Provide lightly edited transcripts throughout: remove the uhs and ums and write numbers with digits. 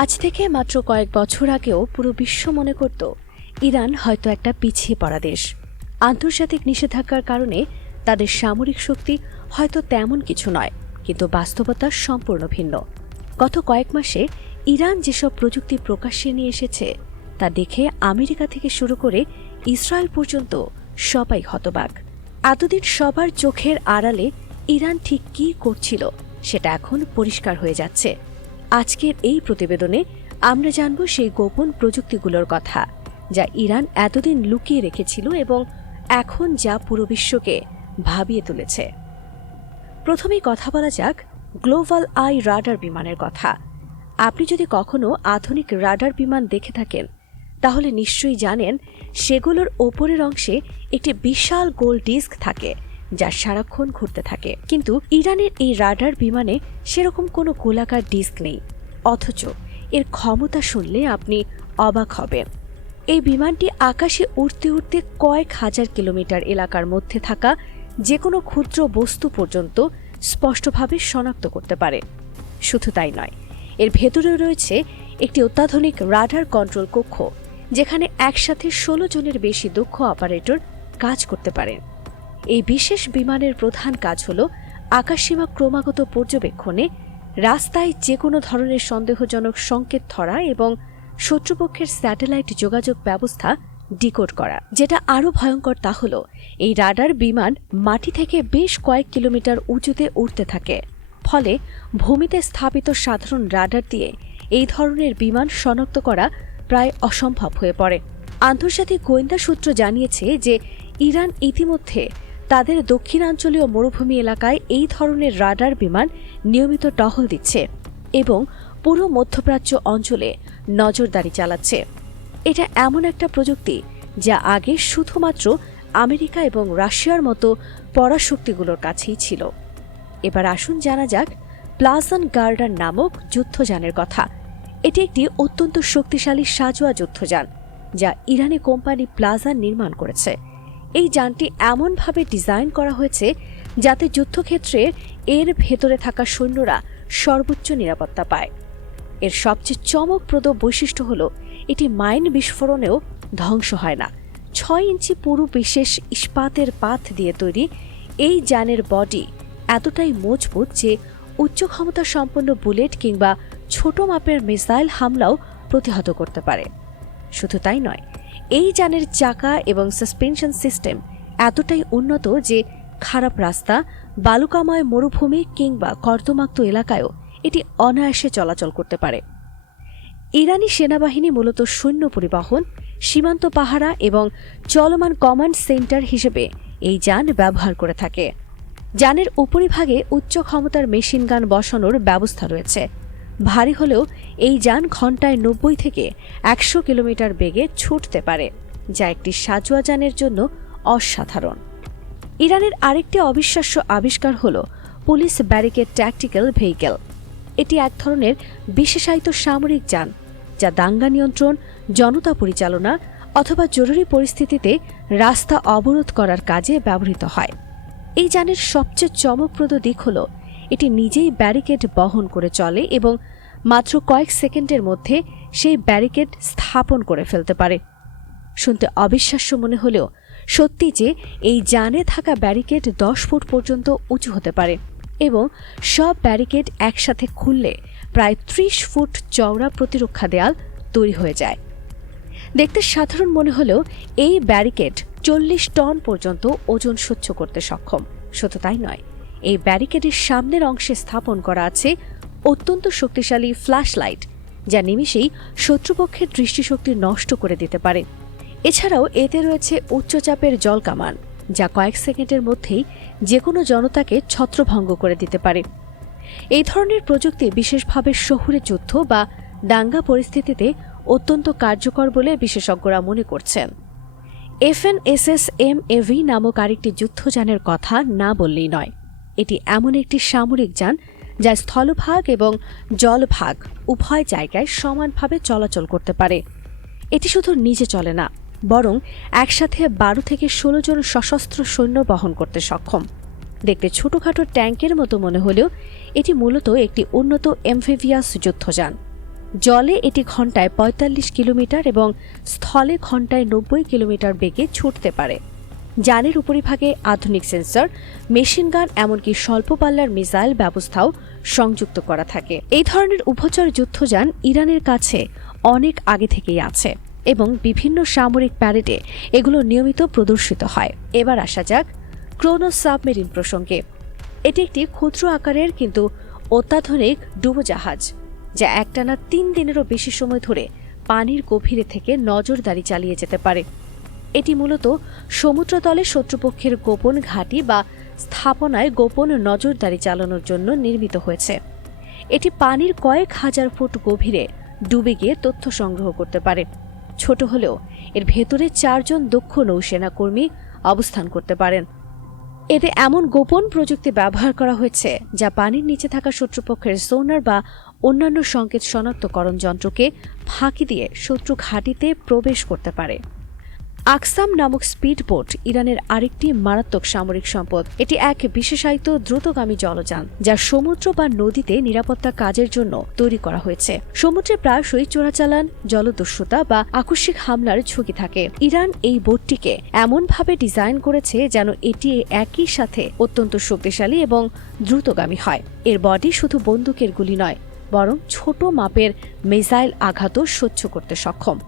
আজ থেকে মাত্র কয়েক বছর আগেও পুরো বিশ্ব মনে করত ইরান হয়তো একটা পিছিয়ে পড়া দেশ। আন্তর্জাতিক নিষেধাজ্ঞার কারণে তাদের সামরিক শক্তি হয়তো তেমন কিছু নয়, কিন্তু বাস্তবতা সম্পূর্ণ ভিন্ন। গত কয়েক মাসে ইরান যেসব প্রযুক্তি প্রকাশ্যে নিয়ে এসেছে তা দেখে আমেরিকা থেকে শুরু করে ইসরায়েল পর্যন্ত সবাই হতবাক। এতদিন সবার চোখের আড়ালে ইরান ঠিক কী করছিল সেটা এখন পরিষ্কার হয়ে যাচ্ছে। আজকের এই প্রতিবেদনে আমরা জানব সেই গোপন প্রযুক্তিগুলোর কথা, যা ইরান এতদিন লুকিয়ে রেখেছিল এবং এখন যা পুরো বিশ্বকে ভাবিয়ে তুলেছে। প্রথমেই কথা বলা যাক গ্লোবাল আই রাডার বিমানের কথা। আপনি যদি কখনো আধুনিক রাডার বিমান দেখে থাকেন তাহলে নিশ্চয়ই জানেন সেগুলোর ওপরের অংশে একটি বিশাল গোল ডিস্ক থাকে যা সারাক্ষণ ঘুরতে থাকে। কিন্তু ইরানের এই রাডার বিমানে সেরকম কোনো গোলাকার ডিস্ক নেই, অথচ এর ক্ষমতা শুনলে আপনি অবাক হবেন। এই বিমানটি আকাশে উড়তে উড়তে কয়েক হাজার কিলোমিটার এলাকার মধ্যে থাকা যে কোনো ক্ষুদ্র বস্তু পর্যন্ত স্পষ্টভাবে শনাক্ত করতে পারে। শুধু তাই নয়, এর ভেতরে রয়েছে একটি অত্যাধুনিক রাডার কন্ট্রোল কক্ষ, যেখানে একসাথে 16 জনের বেশি দক্ষ অপারেটর কাজ করতে পারেন। এই বিশেষ বিমানের প্রধান কাজ হল আকাশসীমা ক্রমাগত পর্যবেক্ষণে, রাস্তায় যে কোনো ধরনের সন্দেহজনক সংকেত ধরা এবং শত্রুপক্ষের স্যাটেলাইট যোগাযোগ ব্যবস্থা ডিকোড করা। যেটা আরও ভয়ঙ্কর তা হল এই রাডার বিমান মাটি থেকে বেশ কয়েক কিলোমিটার উঁচুতে উড়তে থাকে, ফলে ভূমিতে স্থাপিত সাধারণ রাডার দিয়ে এই ধরনের বিমান শনাক্ত করা প্রায় অসম্ভব হয়ে পড়ে। আন্তর্জাতিক গোয়েন্দা সূত্র জানিয়েছে যে ইরান ইতিমধ্যে তাদের দক্ষিণাঞ্চলীয় মরুভূমি এলাকায় এই ধরনের রাডার বিমান নিয়মিত টহল দিচ্ছে এবং পুরো মধ্যপ্রাচ্য অঞ্চলে নজরদারি চালাচ্ছে। এটা এমন একটা প্রযুক্তি যা আগে শুধুমাত্র আমেরিকা এবং রাশিয়ার মতো পরাশক্তিগুলোর কাছেই ছিল। এবার আসুন জানা যাক প্লাজন গার্ডার নামক যুদ্ধযানের কথা। এটি একটি অত্যন্ত শক্তিশালী সাজোয়া যুদ্ধযান যা ইরানি কোম্পানি প্লাজান নির্মাণ করেছে। এই যানটি এমনভাবে ডিজাইন করা হয়েছে যাতে যুদ্ধক্ষেত্রে এর ভেতরে থাকা সৈন্যরা সর্বোচ্চ নিরাপত্তা পায়। এর সবচেয়ে চমকপ্রদ বৈশিষ্ট্য হল এটি মাইন বিস্ফোরণেও ধ্বংস হয় না। 6 ইঞ্চি পুরু বিশেষ ইস্পাতের পাত দিয়ে তৈরি এই যানের বডি এতটাই মজবুত যে উচ্চ ক্ষমতা সম্পন্ন বুলেট কিংবা ছোট মাপের মিসাইল হামলাও প্রতিহত করতে পারে। শুধু তাই নয়, এই যানের চাকা এবং সাসপেনশন সিস্টেম এতটাই উন্নত যে খারাপ রাস্তা, বালুকাময় মরুভূমি কিংবা কর্দমাক্ত এলাকায়ও এটি অনায়াসে চলাচল করতে পারে। ইরানি সেনাবাহিনী মূলত সৈন্য পরিবহন, সীমান্ত পাহারা এবং চলমান কমান্ড সেন্টার হিসেবে এই যান ব্যবহার করে থাকে। যানের উপরিভাগে উচ্চ ক্ষমতার মেশিন গান বসানোর ব্যবস্থা রয়েছে। ভারী হলেও এই যান ঘন্টায় 90 থেকে 100 কিলোমিটার বেগে ছুটতে পারে, যা একটি সাজোয়া যানের জন্য অসাধারণ। ইরানের আরেকটি অবিশ্বাস্য আবিষ্কার হল পুলিশ ব্যারিকেড ট্যাকটিক্যাল ভেহিকেল। এটি এক ধরনের বিশেষায়িত সামরিক যান যা দাঙ্গা নিয়ন্ত্রণ, জনতা পরিচালনা অথবা জরুরি পরিস্থিতিতে রাস্তা অবরোধ করার কাজে ব্যবহৃত হয়। এই যানের সবচেয়ে চমকপ্রদ দিক হল এটি নিজেই ব্যারিকেড বহন করে চলে এবং মাত্র কয়েক সেকেন্ডের মধ্যে সেই ব্যারিকেড স্থাপন করে ফেলতে পারে। শুনতে অবিশ্বাস্য মনে হলেও সত্যি যে এই যানে থাকা ব্যারিকেড 10 ফুট পর্যন্ত উঁচু হতে পারে এবং সব ব্যারিকেড একসাথে খুললে প্রায় 30 ফুট চওড়া প্রতিরক্ষা দেয়াল তৈরি হয়ে যায়। দেখতে সাধারণ মনে হলেও এই ব্যারিকেড 40 টন পর্যন্ত ওজন সহ্য করতে সক্ষম। শুধু তাই নয়, এই ব্যারিকেডের সামনের অংশে স্থাপন করা আছে অত্যন্ত শক্তিশালী ফ্ল্যাশ লাইট, যা নিমিষেই শত্রুপক্ষের দৃষ্টিশক্তি নষ্ট করে দিতে পারে। এছাড়াও এতে রয়েছে উচ্চচাপের জল কামান, যা কয়েক সেকেন্ডের মধ্যেই যে কোনো জনতাকে ছত্রভঙ্গ করে দিতে পারে। এই ধরনের প্রযুক্তি বিশেষভাবে শহুরে যুদ্ধ বা দাঙ্গা পরিস্থিতিতে অত্যন্ত কার্যকর বলে বিশেষজ্ঞরা মনে করছেন। FNSS-MAV নামক আরেকটি যুদ্ধযানের কথা না বললেই নয়। এটি এমন একটি সামরিক যান যা স্থলভাগ এবং জলভাগ উভয় জায়গায় সমানভাবে চলাচল করতে পারে। এটি শুধু নিজে চলে না, বরং একসাথে 12 থেকে 16 জন সশস্ত্র সৈন্য বহন করতে সক্ষম। দেখতে ছোটখাটো ট্যাঙ্কের মতো মনে হলেও এটি মূলত একটি উন্নত এমফিভিয়াস যুদ্ধযান। জলে এটি ঘন্টায় ৪৫ কিলোমিটার এবং স্থলে ঘন্টায় ৯০ কিলোমিটার বেগে ছুটতে পারে। যানের উপরিভাগে আধুনিক সেন্সর, মেশিনগান এমনকি স্বল্প পাল্লার মিসাইল ব্যবস্থাও সংযুক্ত করা থাকে। এই ধরনের উভচর যুদ্ধযান ইরানের কাছে অনেক আগে থেকেই আছে এবং বিভিন্ন সামরিক প্যারেডে এগুলো নিয়মিত প্রদর্শিত হয়। এবার আসা যাক ক্রোনোস সাবমেরিন প্রসঙ্গে। এটি একটি ক্ষুদ্র আকারের কিন্তু অত্যাধুনিক ডুবোজাহাজ, যা একটানা ৩ দিনেরও বেশি সময় ধরে পানির গভীরে থেকে নজরদারি চালিয়ে যেতে পারে। এটি মূলত সমুদ্রতলে শত্রুপক্ষের গোপন ঘাঁটি বা স্থাপনায় গোপন নজরদারি চালানোর জন্য নির্মিত হয়েছে। এটি পানির কয়েক হাজার ফুট গভীরে ডুবে গিয়ে তথ্য সংগ্রহ করতে পারে। ছোট হলেও এর ভেতরে ৪ জন দক্ষ নৌসেনা কর্মী অবস্থান করতে পারেন। এতে এমন গোপন প্রযুক্তি ব্যবহার করা হয়েছে যা পানির নিচে থাকা শত্রুপক্ষের সোনার বা অন্যান্য সংকেত শনাক্তকরণ যন্ত্রকে ফাঁকি দিয়ে শত্রু ঘাঁটিতে প্রবেশ করতে পারে। আকসাম নামক স্পিড বোট ইরানের আরেকটি মারাত্মক সামরিক সম্পদ। এটি এক বিশেষায়িত দ্রুতগামী জলযান যা সমুদ্র বা নদীতে নিরাপত্তা কাজের জন্য তৈরি করা হয়েছে। সমুদ্রে প্রায়শই চোরাচালান, জলদস্যুতা বা আকস্মিক হামলার ঝুঁকি থাকে। ইরান এই বোটটিকে এমনভাবে ডিজাইন করেছে যেন এটি একই সাথে অত্যন্ত শক্তিশালী এবং দ্রুতগামী হয়। এর বডি শুধু বন্দুকের গুলি নয়, বরং ছোট মাপের মিসাইল আঘাতও সহ্য করতে সক্ষম।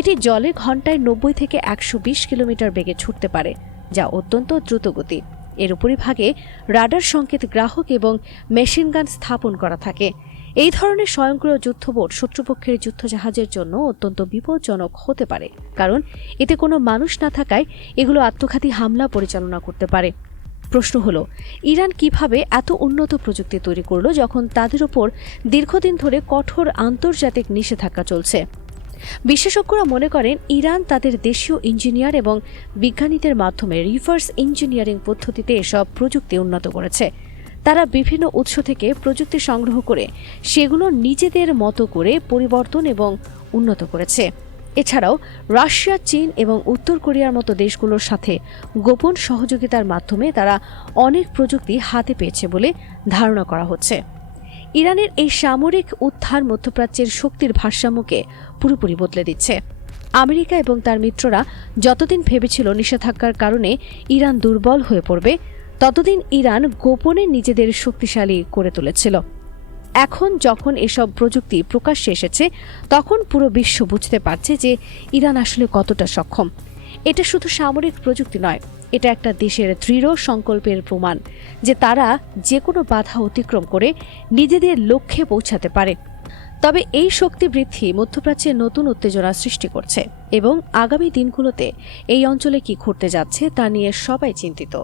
এটি জলে ঘন্টায় ৯০ থেকে ১২০ কিলোমিটার বেগে ছুটতে পারে, যা অত্যন্ত দ্রুতগতি। এর উপরিভাগে রাডার সংকেত গ্রাহক এবং মেশিনগান স্থাপন করা থাকে। এই ধরনের স্বয়ংক্রিয় যুদ্ধবোট শত্রুপক্ষের যুদ্ধজাহাজের জন্য অত্যন্ত বিপজ্জনক হতে পারে, কারণ এতে কোনো মানুষ না থাকায় এগুলো আত্মঘাতী হামলা পরিচালনা করতে পারে। প্রশ্ন হলো, ইরান কিভাবে এত উন্নত প্রযুক্তি তৈরি করল যখন তাদের উপর দীর্ঘদিন ধরে কঠোর আন্তর্জাতিক নিষেধাজ্ঞা চলছে? বিশেষজ্ঞরা মনে করেন ইরান তাদের দেশীয় ইঞ্জিনিয়ার এবং বিজ্ঞানীদের মাধ্যমে রিভার্স ইঞ্জিনিয়ারিং পদ্ধতিতে এসব প্রযুক্তি উন্নত করেছে। তারা বিভিন্ন উৎস থেকে প্রযুক্তি সংগ্রহ করে সেগুলো নিজেদের মতো করে পরিবর্তন এবং উন্নত করেছে। এছাড়াও রাশিয়া, চীন এবং উত্তর কোরিয়ার মতো দেশগুলোর সাথে গোপন সহযোগিতার মাধ্যমে তারা অনেক প্রযুক্তি হাতে পেয়েছে বলে ধারণা করা হচ্ছে। ইরানের এই সামরিক উত্থান মধ্যপ্রাচ্যের শক্তির ভারসাম্যকে পুরোপুরি বদলে দিচ্ছে। আমেরিকা এবং তার মিত্ররা যতদিন ভেবেছিল নিষেধাজ্ঞার কারণে ইরান দুর্বল হয়ে পড়বে, ততদিন ইরান গোপনে নিজেদের শক্তিশালী করে তুলেছিল। এখন যখন এসব প্রযুক্তি প্রকাশ্যে এসেছে, তখন পুরো বিশ্ব বুঝতে পারছে যে ইরান আসলে কতটা সক্ষম। এটা শুধু সামরিক প্রযুক্তি নয়, এটা একটা দেশের দৃঢ় সংকল্পের প্রমাণ যে তারা যে কোনো বাধা অতিক্রম করে নিজেদের লক্ষ্যে পৌঁছাতে পারে। তবে এই শক্তি বৃদ্ধি মধ্যপ্রাচ্যে নতুন উত্তেজনা সৃষ্টি করছে এবং আগামী দিনগুলোতে এই অঞ্চলে কি ঘটতে যাচ্ছে তা নিয়ে সবাই চিন্তিত।